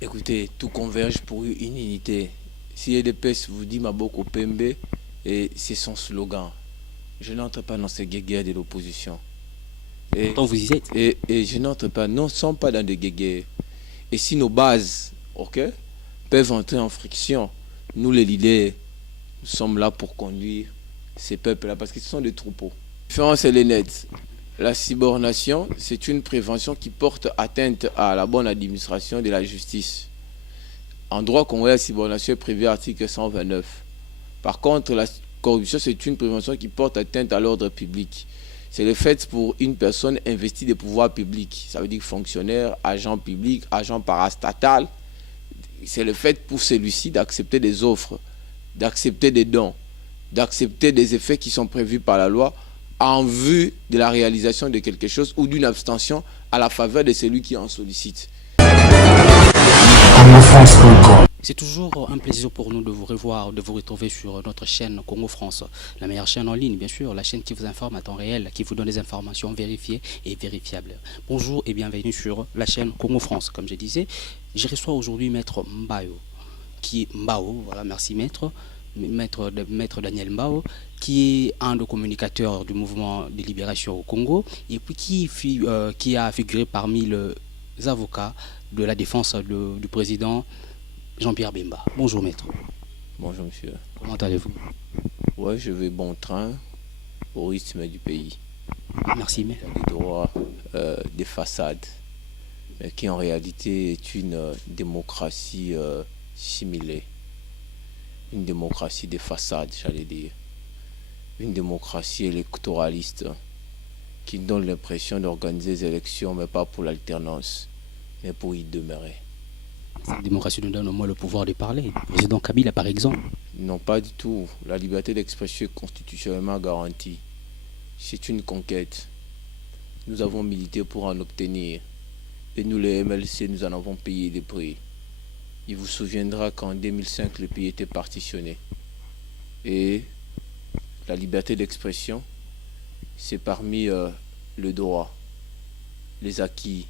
Écoutez, tout converge pour une unité. Si EDPS vous dit Maboko Pembe, et c'est son slogan. Je n'entre pas dans ces guéguerres de l'opposition. Et, Pourtant, vous y êtes. et je n'entre pas, non, sommes pas dans des guéguerres. Et si nos bases, ok, peuvent entrer en friction, nous les leaders, nous sommes là pour conduire ces peuples-là, parce que ce sont des troupeaux. La différence, elle est nette. La cybornation, c'est une prévention qui porte atteinte à la bonne administration de la justice. En droit congolais, la cybornation est prévue à l'article 129. Par contre, la corruption, c'est une prévention qui porte atteinte à l'ordre public. C'est le fait pour une personne investie des pouvoirs publics. Ça veut dire fonctionnaire, agent public, agent parastatal. C'est le fait pour celui-ci d'accepter des offres, d'accepter des dons, d'accepter des effets qui sont prévus par la loi en vue de la réalisation de quelque chose ou d'une abstention à la faveur de celui qui en sollicite. C'est toujours un plaisir pour nous de vous revoir, de vous retrouver sur notre chaîne Congo France, la meilleure chaîne en ligne, bien sûr, la chaîne qui vous informe à temps réel, qui vous donne des informations vérifiées et vérifiables. Bonjour et bienvenue sur la chaîne Congo France. Comme je disais, je reçois aujourd'hui Maître Mbayo, voilà, merci Maître Daniel Mbao, qui est un des communicateurs du mouvement de libération au Congo, et puis qui a figuré parmi les avocats de la défense du président Jean-Pierre Bemba. Bonjour maître. Bonjour monsieur. Comment allez-vous? Ouais, je vais bon train au rythme du pays. Merci maître. Il y a des droits, des façades, mais qui en réalité est une démocratie simulée. Une démocratie des façades, j'allais dire. Une démocratie électoraliste qui donne l'impression d'organiser des élections, mais pas pour l'alternance, mais pour y demeurer. Cette démocratie nous donne au moins le pouvoir de parler. Le président Kabila, par exemple. Non, pas du tout. La liberté d'expression est constitutionnellement garantie. C'est une conquête. Nous avons milité pour en obtenir. Et nous, les MLC, nous en avons payé les prix. Il vous souviendra qu'en 2005, le pays était partitionné. Et la liberté d'expression, c'est parmi le droit, les acquis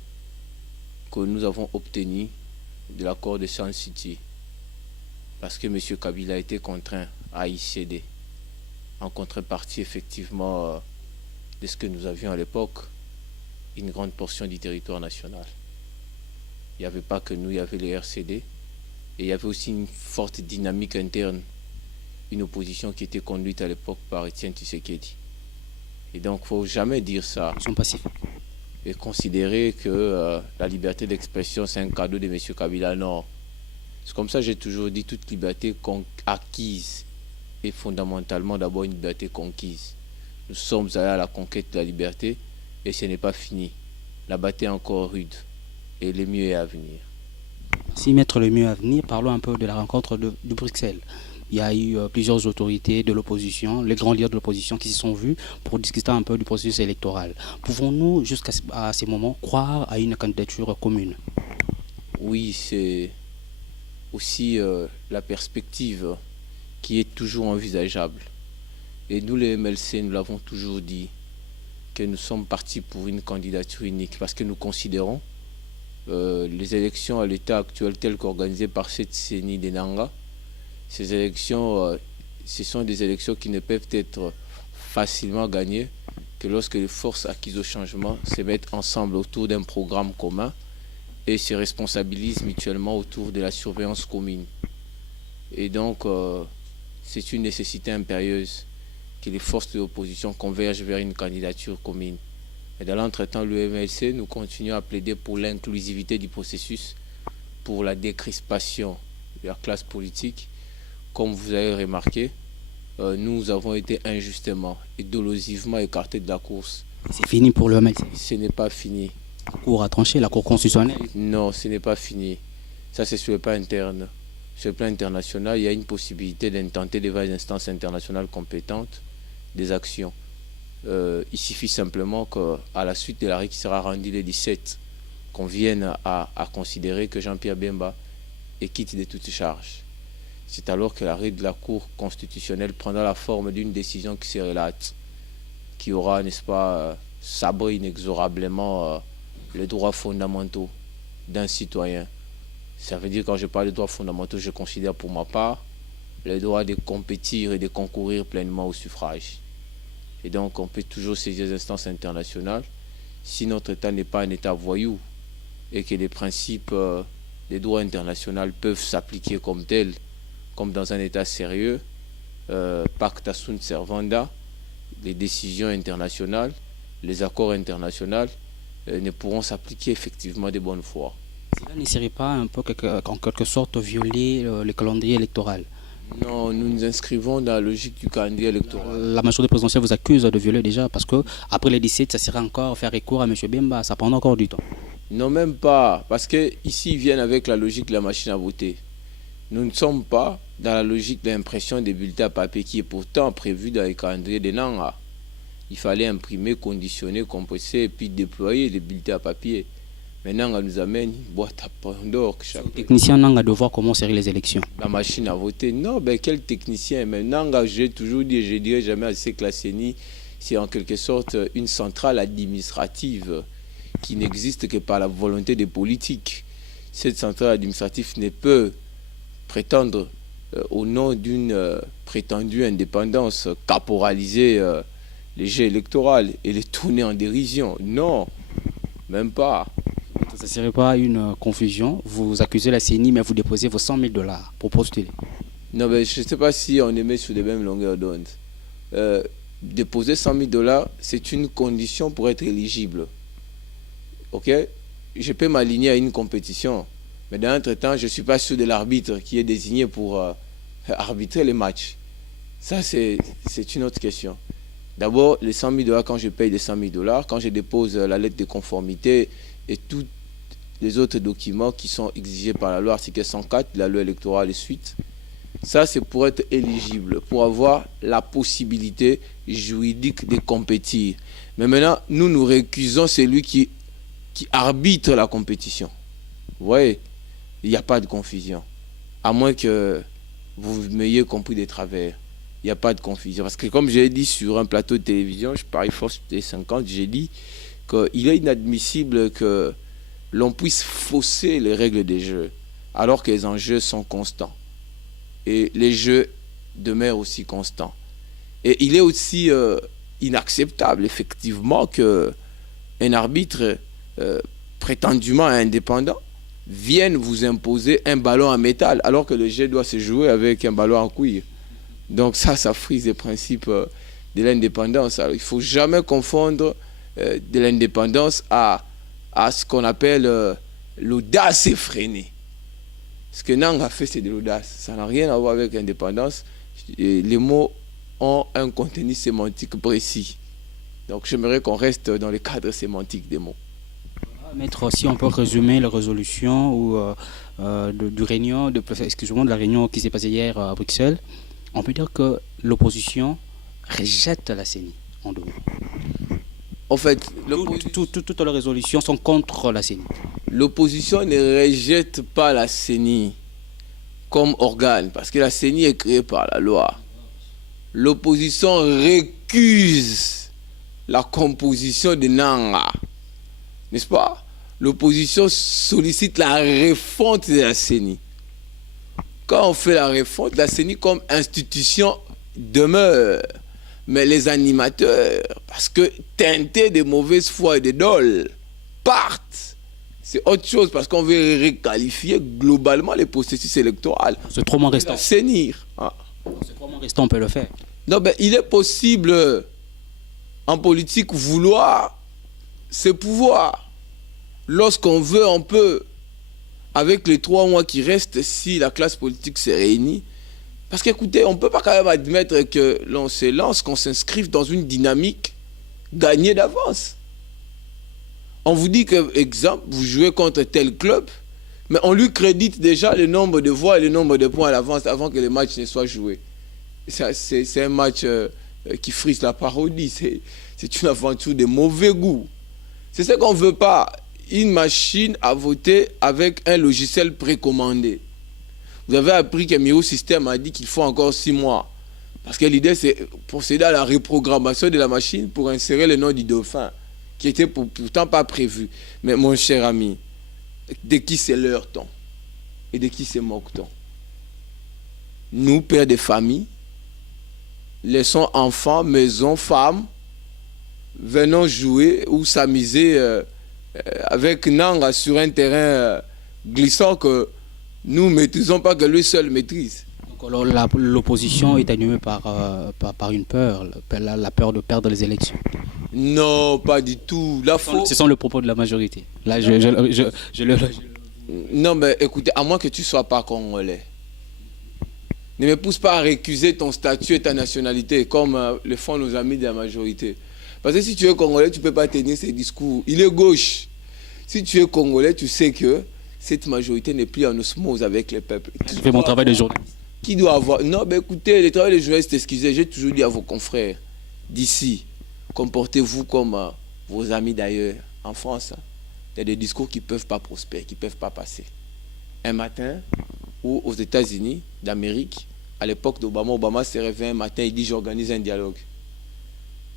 que nous avons obtenus de l'accord de Sun City, parce que M. Kabila a été contraint à y céder en contrepartie effectivement de ce que nous avions à l'époque, une grande portion du territoire national. Il n'y avait pas que nous, il y avait les RCD, et il y avait aussi une forte dynamique interne, une opposition qui était conduite à l'époque par Etienne Tshisekedi. Et donc il ne faut jamais dire ça. Ils sont passifs. Et considérer que la liberté d'expression c'est un cadeau de M. Kabila. Non. C'est comme ça que j'ai toujours dit, toute liberté acquise est fondamentalement d'abord une liberté conquise. Nous sommes allés à la conquête de la liberté et ce n'est pas fini. La bataille est encore rude et le mieux est à venir. Si mettre le mieux à venir, parlons un peu de la rencontre de Bruxelles. Il y a eu plusieurs autorités de l'opposition, les grands leaders de l'opposition qui se sont vus pour discuter un peu du processus électoral. Pouvons-nous, jusqu'à ces moments, croire à une candidature commune? Oui, c'est aussi la perspective qui est toujours envisageable. Et nous, les MLC, nous l'avons toujours dit, que nous sommes partis pour une candidature unique parce que nous considérons les élections à l'état actuel telles qu'organisées par cette CENI de Nanga. Ces élections, ce sont des élections qui ne peuvent être facilement gagnées que lorsque les forces acquises au changement se mettent ensemble autour d'un programme commun et se responsabilisent mutuellement autour de la surveillance commune. Et donc, c'est une nécessité impérieuse que les forces de l'opposition convergent vers une candidature commune. Et dans l'entretemps, l'UMLC, nous continuons à plaider pour l'inclusivité du processus, pour la décrispation de la classe politique. Comme vous avez remarqué, nous avons été injustement et dolosivement écartés de la course. C'est fini pour le MLC. Ce n'est pas fini. La Cour a tranché, la Cour constitutionnelle. Non, ce n'est pas fini. Ça, c'est sur le plan interne. Sur le plan international, il y a une possibilité d'intenter devant les instances internationales compétentes des actions. Il suffit simplement qu'à la suite de l'arrêt qui sera rendu le 17, qu'on vienne à considérer que Jean-Pierre Bemba est quitte de toute charge. C'est alors que l'arrêt de la Cour constitutionnelle prendra la forme d'une décision qui se relate, qui aura, n'est-ce pas, sabré inexorablement les droits fondamentaux d'un citoyen Ça veut dire, quand je parle de droits fondamentaux, je considère pour ma part le droit de compétir et de concourir pleinement au suffrage. Et donc, on peut toujours saisir les instances internationales si notre État n'est pas un État voyou et que les principes des droits internationaux peuvent s'appliquer comme tels, comme dans un État sérieux. Pacta sunt servanda, les décisions internationales, les accords internationaux ne pourront s'appliquer effectivement de bonne foi. Cela ne serait pas un peu en quelque sorte violer le calendrier électoral? Non, nous nous inscrivons dans la logique du calendrier électoral. La majorité présidentielle vous accuse de violer déjà parce que après les 17, ça sera encore faire recours à M. Bemba, ça prend encore du temps. Non, même pas, parce que ici ils viennent avec la logique de la machine à voter. Nous ne sommes pas dans la logique de l'impression des bulletins à papier qui est pourtant prévue dans les calendriers des Nanga. Il fallait imprimer, conditionner, compresser et puis déployer les bulletins à papier. Maintenant, on nous amène une boîte à Pandore. Le technicien n'a de voir comment seraient les élections. La machine à voter. Non, ben quel technicien. Maintenant, j'ai toujours dit, je ne dirai jamais assez que la CENI, c'est en quelque sorte une centrale administrative qui n'existe que par la volonté des politiques. Cette centrale administrative ne peut prétendre au nom d'une prétendue indépendance caporaliser les jeux électoraux et les tourner en dérision. Non, même pas. Ça ne serait pas une confusion? Vous accusez la CENI, mais vous déposez vos 100 000 $ pour postuler. Non, mais je ne sais pas si on est mis sur les mêmes longueurs d'onde. Déposer 100 000 $, c'est une condition pour être éligible. Ok? Je peux m'aligner à une compétition, mais dans l'entretemps, je ne suis pas sûr de l'arbitre qui est désigné pour arbitrer les matchs. Ça, c'est une autre question. D'abord, les 100 000 $, quand je paye les 100 000 $, quand je dépose la lettre de conformité et tous les autres documents qui sont exigés par la loi, article 104, la loi électorale et suite, ça c'est pour être éligible, pour avoir la possibilité juridique de compétir. Mais maintenant, nous récusons celui qui arbitre la compétition. Vous voyez, il n'y a pas de confusion. À moins que vous m'ayez compris des travers. Il n'y a pas de confusion. Parce que comme j'ai dit sur un plateau de télévision, je parie Force des 50, j'ai dit qu'il est inadmissible que l'on puisse fausser les règles des jeux alors que les enjeux sont constants. Et les jeux demeurent aussi constants. Et il est aussi inacceptable, effectivement, qu'un arbitre prétendument indépendant vienne vous imposer un ballon en métal alors que le jeu doit se jouer avec un ballon en cuir. Donc ça frise les principes de l'indépendance. Alors, il ne faut jamais confondre de l'indépendance à ce qu'on appelle l'audace effrénée. Ce que Nang a fait, c'est de l'audace. Ça n'a rien à voir avec l'indépendance. Les mots ont un contenu sémantique précis. Donc j'aimerais qu'on reste dans le cadre sémantique des mots. Maître, si on peut résumer la résolution ou de la réunion qui s'est passée hier à Bruxelles, on peut dire que l'opposition rejette la CENI en deux mots. En fait, toutes les résolutions sont contre la CENI. L'opposition ne rejette pas la CENI comme organe, parce que la CENI est créée par la loi. L'opposition récuse la composition de Nanga. N'est-ce pas? L'opposition sollicite la refonte de la CENI. Quand on fait la refonte, la CENI comme institution demeure. Mais les animateurs, parce que teintés de mauvaise foi et de dol, partent. C'est autre chose, parce qu'on veut requalifier globalement les processus électoraux. C'est 3 mois restants. Ah. C'est 3 mois restants, on peut le faire. Non, ben, il est possible en politique vouloir ce pouvoir. Lorsqu'on veut, on peut. Avec les 3 mois qui restent, si la classe politique se réunit. Parce qu'écoutez, on ne peut pas quand même admettre que l'on se lance, qu'on s'inscrive dans une dynamique gagnée d'avance. On vous dit que, exemple, vous jouez contre tel club, mais on lui crédite déjà le nombre de voix et le nombre de points à l'avance avant que le match ne soit joué. C'est un match qui frise la parodie. C'est une aventure de mauvais goût. C'est ce qu'on ne veut pas. Une machine à voter avec un logiciel précommandé. Vous avez appris que Miro System a dit qu'il faut encore 6 mois. Parce que l'idée, c'est procéder à la reprogrammation de la machine pour insérer le nom du dauphin, qui était pourtant pas prévu. Mais mon cher ami, de qui c'est leur temps? et de qui se moque-t-on? Nous, pères de famille, laissons enfants, maisons, femmes, venons jouer ou s'amuser avec Nanga sur un terrain glissant que nous ne maîtrisons pas, que lui seul maîtrise. L'opposition est animée par une peur, la peur de perdre les élections. Non, pas du tout. Ce sont les propos de la majorité. Là, Non, mais écoutez, à moins que tu ne sois pas congolais, ne me pousse pas à récuser ton statut et ta nationalité, comme le font nos amis de la majorité. Parce que si tu es congolais, tu ne peux pas tenir ces discours. Il est gauche. Si tu es congolais, tu sais que cette majorité n'est plus en osmose avec les peuples. Je fais mon travail de journaliste. Qui doit avoir... Non, mais écoutez, le travail des journalistes, excusez, j'ai toujours dit à vos confrères d'ici, comportez-vous comme vos amis d'ailleurs. En France, il y a des discours qui ne peuvent pas prospérer, qui ne peuvent pas passer. Un matin, ou aux États-Unis d'Amérique, à l'époque d'Obama, Obama s'est réveillé un matin, il dit j'organise un dialogue.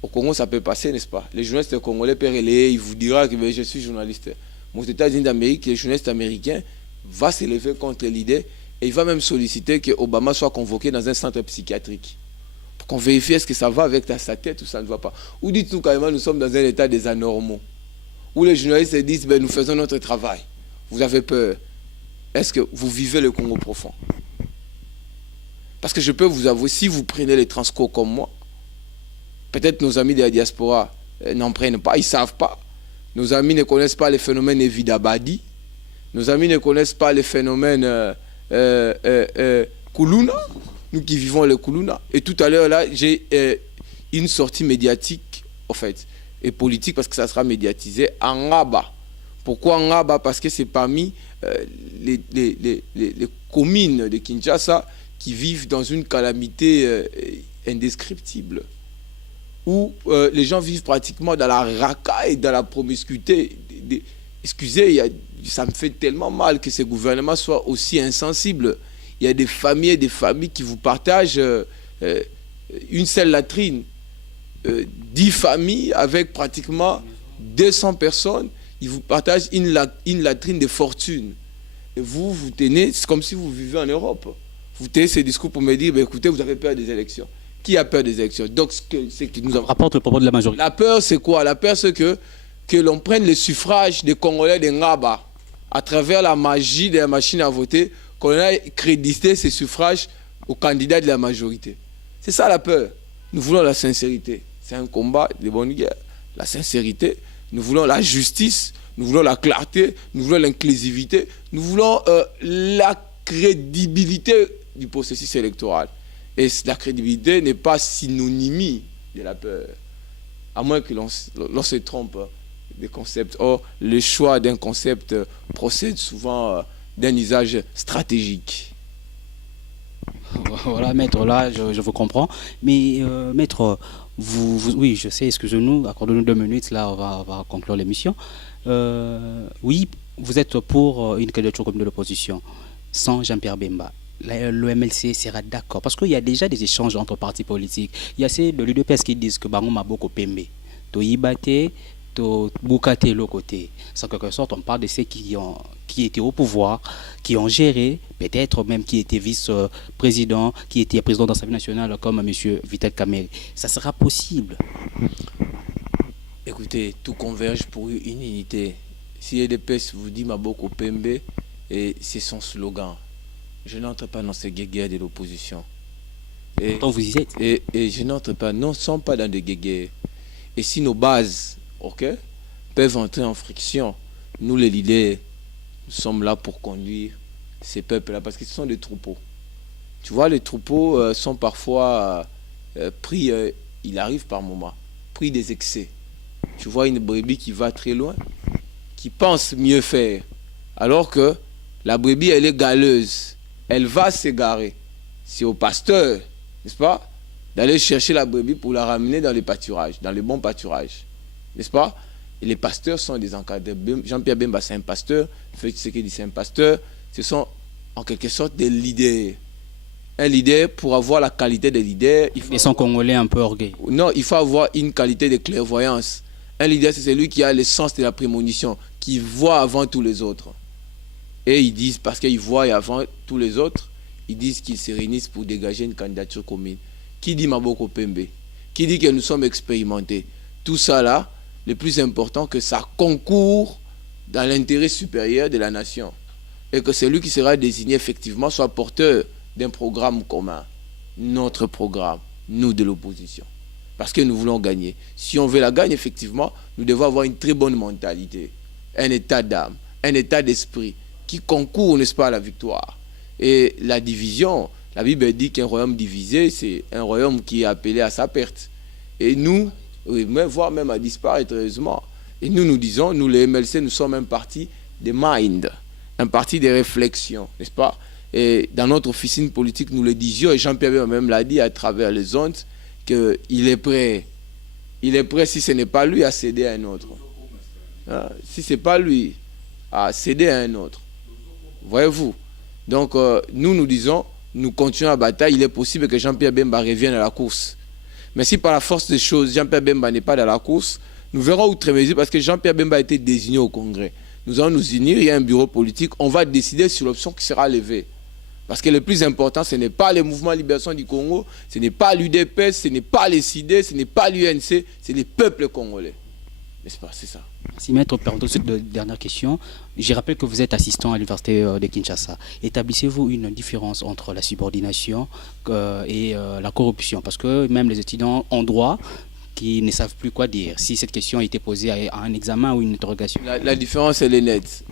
Au Congo, ça peut passer, n'est-ce pas? Les journalistes congolais peuvent relayer, il vous dira que je suis journaliste. Mais aux États-Unis d'Amérique, les journalistes américains vont s'élever contre l'idée et il va même solliciter que Obama soit convoqué dans un centre psychiatrique pour qu'on vérifie est-ce que ça va avec sa tête ou ça ne va pas. Ou dites-nous carrément, nous sommes dans un état des anormaux, où les journalistes disent nous faisons notre travail. Vous avez peur. Est-ce que vous vivez le Congo profond? Parce que je peux vous avouer, si vous prenez les transcorps comme moi, peut-être nos amis de la diaspora n'en prennent pas, ils ne savent pas. Nos amis ne connaissent pas les phénomènes Evidabadi. Nos amis ne connaissent pas les phénomènes Kuluna. Nous qui vivons le Kuluna. Et tout à l'heure, là, j'ai une sortie médiatique, en fait, et politique, parce que ça sera médiatisé, en Ngaba. Pourquoi en Ngaba? Parce que c'est parmi les communes de Kinshasa qui vivent dans une calamité indescriptible, où les gens vivent pratiquement dans la racaille, dans la promiscuité. Excusez, ça me fait tellement mal que ces gouvernements soient aussi insensibles. Il y a des familles et des familles qui vous partagent une seule latrine. 10 familles avec pratiquement 200 personnes, ils vous partagent une latrine de fortune. Et vous tenez, c'est comme si vous vivez en Europe. Vous tenez ces discours pour me dire, écoutez, vous avez peur des élections. Qui a peur des élections? Donc, c'est que nous avons... Rapporte le propos de la majorité. La peur, c'est quoi? La peur, c'est que l'on prenne le suffrage des Congolais de Ngaba à travers la magie de la machine à voter, qu'on a crédité ces suffrages aux candidats de la majorité. C'est ça la peur. Nous voulons la sincérité. C'est un combat de bonne guerre. La sincérité, nous voulons la justice, nous voulons la clarté, nous voulons l'inclusivité, nous voulons la crédibilité du processus électoral. Et la crédibilité n'est pas synonymie de la peur. À moins que l'on se trompe des concepts. Or, le choix d'un concept procède souvent d'un usage stratégique. Voilà, maître, là, je vous comprends. Mais, maître, oui, je sais, excusez-nous, accordez-nous 2 minutes, là, on va conclure l'émission. Oui, vous êtes pour une candidature comme de l'opposition, sans Jean-Pierre Bemba. Le MLC sera d'accord, parce qu'il y a déjà des échanges entre partis politiques. Il y a ces de l'UDPS qui disent que Bango Maboko Pembe, to Ibate, to Bukate l'autre côté. En quelque sorte, on parle de ceux qui étaient au pouvoir, qui ont géré, peut-être même qui étaient vice-président, qui étaient président de l'Assemblée nationale, comme M. Vital Kamerhe. Ça sera possible? Écoutez, tout converge pour une unité. Si l'UDPS vous dit Maboko Pembe, et c'est son slogan. Je n'entre pas dans ces guéguerres de l'opposition. Pourtant, vous y êtes. Et je n'entre pas, non, sont pas dans des guéguerres. Et si nos bases, peuvent entrer en friction, nous les leaders, nous sommes là pour conduire ces peuples-là, parce que ce sont des troupeaux. Tu vois, les troupeaux sont parfois pris, il arrive par moments, pris des excès. Tu vois une brebis qui va très loin, qui pense mieux faire, alors que la brebis, elle est galeuse. Elle va s'égarer. C'est au pasteur, n'est-ce pas, d'aller chercher la brebis pour la ramener dans les pâturages, dans les bons pâturages. N'est-ce pas? Et les pasteurs sont des encadrés. Jean-Pierre Bemba, c'est un pasteur. Félix Tshisekedi, c'est un pasteur. Ce sont en quelque sorte des leaders. Un leader, pour avoir la qualité de leader... Ils sont congolais un peu orgueilleux. Non, il faut avoir une qualité de clairvoyance. Un leader, c'est celui qui a le sens de la prémonition, qui voit avant tous les autres. Et ils disent, parce qu'ils voient avant tous les autres, ils disent qu'ils se réunissent pour dégager une candidature commune. Qui dit Maboko Pembe? Qui dit que nous sommes expérimentés? Tout ça là, le plus important, que ça concourt dans l'intérêt supérieur de la nation. Et que celui qui sera désigné effectivement soit porteur d'un programme commun. Notre programme, nous de l'opposition. Parce que nous voulons gagner. Si on veut la gagner, effectivement, nous devons avoir une très bonne mentalité, un état d'âme, un état d'esprit qui concourt, n'est-ce pas, à la victoire. Et la division, la Bible dit qu'un royaume divisé, c'est un royaume qui est appelé à sa perte. Et nous, voire même à disparaître, heureusement. Et nous disons, nous les MLC, nous sommes un parti de mind, un parti de réflexion, n'est-ce pas? Et dans notre officine politique, nous le disions, et Jean-Pierre même l'a dit à travers les ondes, qu'il est prêt. Il est prêt, si ce n'est pas lui, à céder à un autre. Hein? Si ce n'est pas lui, à céder à un autre. Voyez-vous? Donc, nous disons, nous continuons la bataille. Il est possible que Jean-Pierre Bemba revienne à la course. Mais si par la force des choses, Jean-Pierre Bemba n'est pas dans la course, nous verrons outre mesure, parce que Jean-Pierre Bemba a été désigné au Congrès. Nous allons nous unir, il y a un bureau politique, on va décider sur l'option qui sera levée. Parce que le plus important, ce n'est pas le mouvement de libération du Congo, ce n'est pas l'UDPS, ce n'est pas les CID, ce n'est pas l'UNC, c'est les peuples congolais. N'est-ce pas? C'est ça. Merci maître. Pardon, cette dernière question. Je rappelle que vous êtes assistant à l'université de Kinshasa. Établissez-vous une différence entre la subordination et la corruption? Parce que même les étudiants en droit qui ne savent plus quoi dire, si cette question a été posée à un examen ou une interrogation. La différence, elle est nette.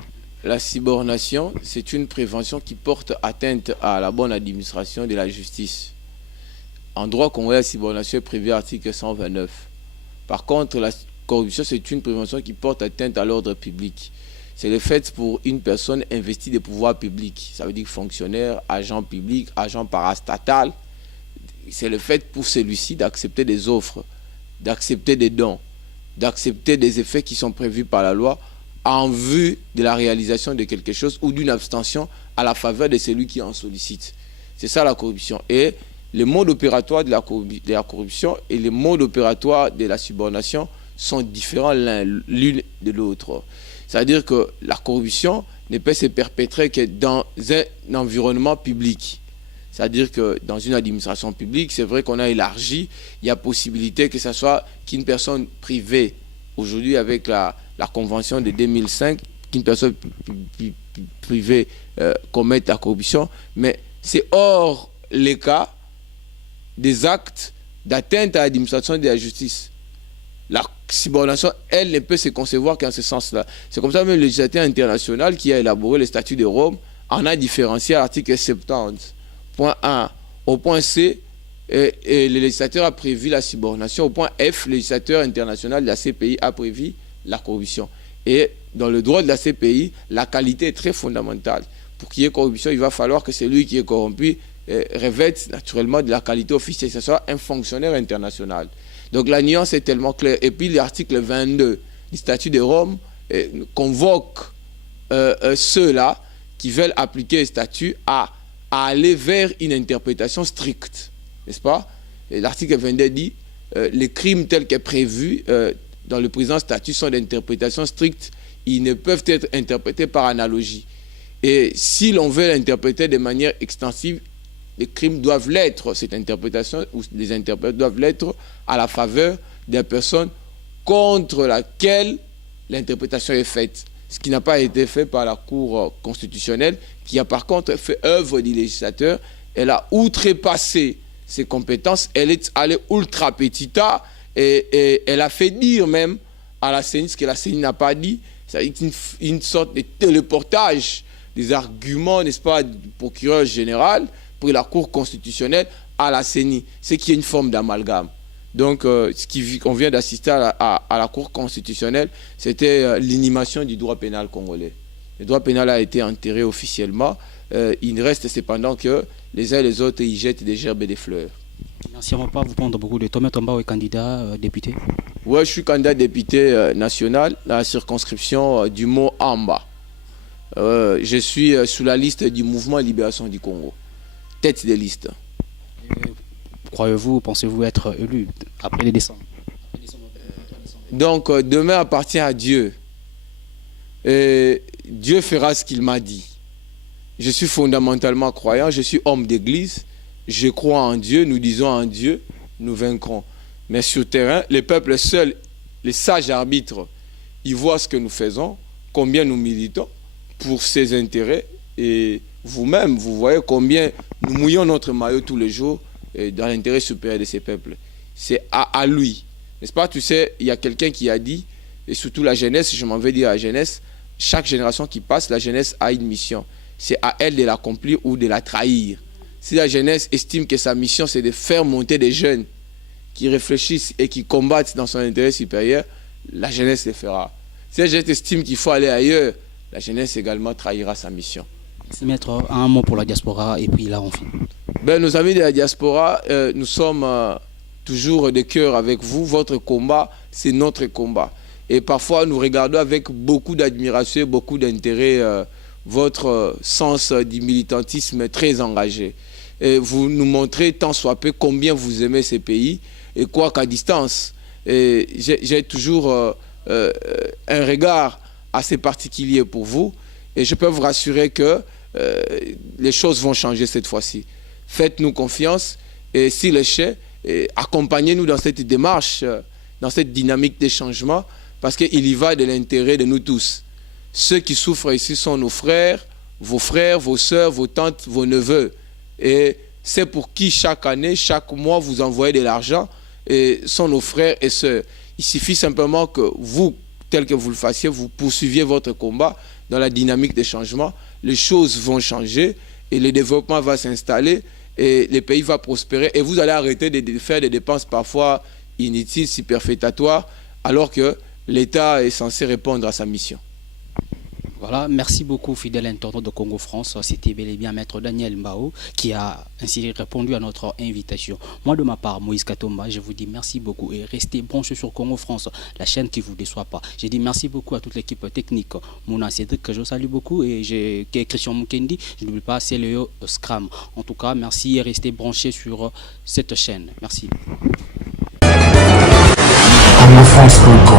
La subordination, c'est une prévention qui porte atteinte à la bonne administration de la justice. En droit congolais, la subordination est prévue à l'article 129. Par contre, la corruption, c'est une prévention qui porte atteinte à l'ordre public. C'est le fait pour une personne investie des pouvoirs publics. Ça veut dire fonctionnaire, agent public, agent parastatal. C'est le fait pour celui-ci d'accepter des offres, d'accepter des dons, d'accepter des effets qui sont prévus par la loi en vue de la réalisation de quelque chose ou d'une abstention à la faveur de celui qui en sollicite. C'est ça la corruption. Et le mode opératoire de la corruption et le mode opératoire de la subordination sont différents l'une de l'autre. C'est-à-dire que la corruption ne peut se perpétrer que dans un environnement public. C'est-à-dire que dans une administration publique, c'est vrai qu'on a élargi, il y a possibilité que ce soit qu'une personne privée, aujourd'hui avec la convention de 2005, qu'une personne privée commette la corruption, mais c'est hors les cas des actes d'atteinte à l'administration de la justice. La subordination, elle, ne peut se concevoir qu'en ce sens-là. C'est comme ça même le législateur international qui a élaboré le statut de Rome en a différencié à l'article 70, point 1. Au point C, et le législateur a prévu la subordination. Au point F, le législateur international de la CPI a prévu la corruption. Et dans le droit de la CPI, la qualité est très fondamentale. Pour qu'il y ait corruption, il va falloir que celui qui est corrompu revête naturellement de la qualité officielle, que ce soit un fonctionnaire international. Donc la nuance est tellement claire. Et puis l'article 22 du statut de Rome convoque ceux-là qui veulent appliquer le statut à aller vers une interprétation stricte. N'est-ce pas? L'article 22 dit les crimes tels que prévus dans le présent statut sont d'interprétation stricte. Ils ne peuvent être interprétés par analogie. Et si l'on veut l'interpréter de manière extensive, les crimes doivent l'être, cette interprétation, ou les interprètes doivent l'être à la faveur des personnes contre laquelle l'interprétation est faite. Ce qui n'a pas été fait par la Cour constitutionnelle, qui a par contre fait œuvre du législateur. Elle a outrepassé ses compétences, elle est allée ultra petita, et elle a fait dire même à la CENI ce que la CENI n'a pas dit. C'est une sorte de téléportage des arguments, n'est-ce pas, du procureur général pour la Cour constitutionnelle à la CENI, ce qui est une forme d'amalgame. Donc, ce qu'on vient d'assister à la Cour constitutionnelle, c'était l'inhumation du droit pénal congolais. Le droit pénal a été enterré officiellement. Il reste cependant que les uns et les autres y jettent des gerbes et des fleurs. Merci, on ne va pas vous prendre beaucoup de temps. Maître Mbao est candidat député. Oui, je suis candidat député national dans la circonscription du Mont Amba. Je suis sous la liste du mouvement Libération du Congo. Tête de liste. Croyez-vous, pensez-vous être élu après les décembre? Donc, demain appartient à Dieu. Et Dieu fera ce qu'il m'a dit. je suis fondamentalement croyant, je suis homme d'église, je crois en Dieu, nous disons en Dieu, nous vaincrons. Mais sur le terrain, les peuples seuls, les sages arbitres, ils voient ce que nous faisons, combien nous militons pour ses intérêts. Et vous-même, vous voyez combien nous mouillons notre maillot tous les jours dans l'intérêt supérieur de ces peuples. C'est à lui. N'est-ce pas? Tu sais, il y a quelqu'un qui a dit, et surtout la jeunesse, je m'en vais dire à la jeunesse, chaque génération qui passe, la jeunesse a une mission. C'est à elle de l'accomplir ou de la trahir. Si la jeunesse estime que sa mission, c'est de faire monter des jeunes qui réfléchissent et qui combattent dans son intérêt supérieur, la jeunesse le fera. Si la jeunesse estime qu'il faut aller ailleurs, la jeunesse également trahira sa mission. Merci maître, un mot pour la diaspora et puis là on finit. Ben, nos amis de la diaspora, nous sommes toujours de cœur avec vous. Votre combat, c'est notre combat. Et parfois, nous regardons avec beaucoup d'admiration et beaucoup d'intérêt votre sens du militantisme très engagé. Et vous nous montrez tant soit peu combien vous aimez ces pays, et quoi qu'à distance. J'ai toujours un regard assez particulier pour vous, et je peux vous rassurer que les choses vont changer cette fois-ci. Faites-nous confiance, et s'il est cher, accompagnez-nous dans cette démarche, dans cette dynamique de changement, parce qu'il y va de l'intérêt de nous tous. Ceux qui souffrent ici sont nos frères, vos sœurs, vos tantes, vos neveux. Et c'est pour qui chaque année, chaque mois, vous envoyez de l'argent, et sont nos frères et sœurs. Il suffit simplement que vous, tel que vous le fassiez, vous poursuiviez votre combat dans la dynamique des changements. Les choses vont changer et le développement va s'installer et le pays va prospérer. Et vous allez arrêter de faire des dépenses parfois inutiles, superfétatoires, alors que l'État est censé répondre à sa mission. Voilà, merci beaucoup fidèle internaute de Congo France. C'était bel et bien maître Daniel Mbao qui a ainsi répondu à notre invitation. Moi de ma part, Moïse Katomba, je vous dis merci beaucoup et restez branchés sur Congo France, la chaîne qui ne vous déçoit pas. J'ai dit merci beaucoup à toute l'équipe technique. Mouna Cédric, que je salue beaucoup, et Christian Mukendi, je n'oublie pas, c'est Léo Scram. En tout cas, merci et restez branchés sur cette chaîne. Merci.